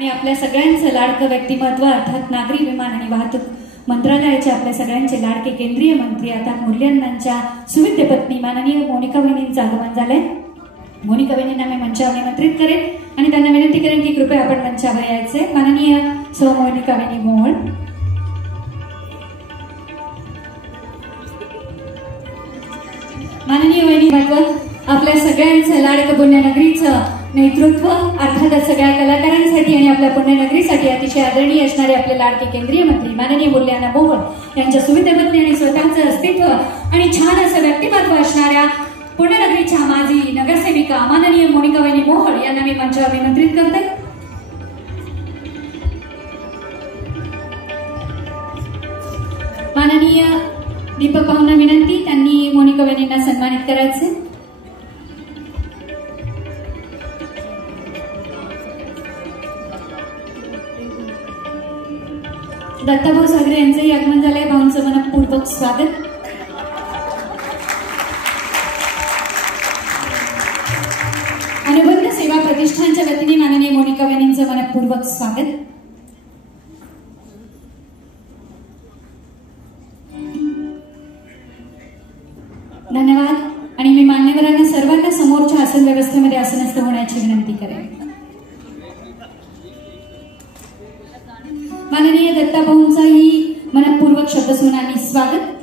आणि आपल्या सगळ्यांचं लाडकं व्यक्तिमत्व अर्थात नागरी विमान आणि वाहतूक मंत्रालयाचे आपल्या सगळ्यांचे लाडके केंद्रीय मंत्री आता मुरलीयांच्या सुविद्य पत्नी माननीय मोनिका वहिनींचं आगमन झालंय। मोनिका वहिनींना मी मंचावर निमंत्रित करेन आणि त्यांना विनंती करेन की कृपया आपण मंचावर यायचे। माननीय सौ मोनिका वहिनी मोहोळ। माननीय वहिनी आपल्या सगळ्यांचं लाडकं पुण्यनगरीचं नेतृत्व अर्थातच सगळ्या कलाकारांसाठी आणि आपल्या पुण्यनगरीसाठी अतिशय आदरणीय असणारे आपले लाडके केंद्रीय मंत्री माननीय मुरलीयांना मोहोळ यांच्या सुविद्य पत्नी आणि स्वतःचं अस्तित्व आणि छान असं व्यक्तिमत्व असणाऱ्या पुण्यनगरीच्या माजी नगरसेविका माननीय मोनिका वहिनी मोहोळ यांना मी मंचावर निमंत्रित करते। माननीय दीपक भाऊंना विनंती त्यांनी मोनिका वहिनींना सन्मानित करायचे। दत्ताभाऊ सागरे यांचंही आगमन झालंय। भाऊंचं मनपूर्वक स्वागत। अनुबंध सेवा प्रतिष्ठानच्या वतीने माननीय मोनिका वहिनींचं मनपूर्वक स्वागत। धन्यवाद। आणि मी मान्यवरांना सर्वांना समोरच्या आसन व्यवस्थेमध्ये आसनस्थ होण्याची विनंती करेन। माननीय दत्ताभाऊंचाही मनपूर्वक शब्दसुमनांनी स्वागत।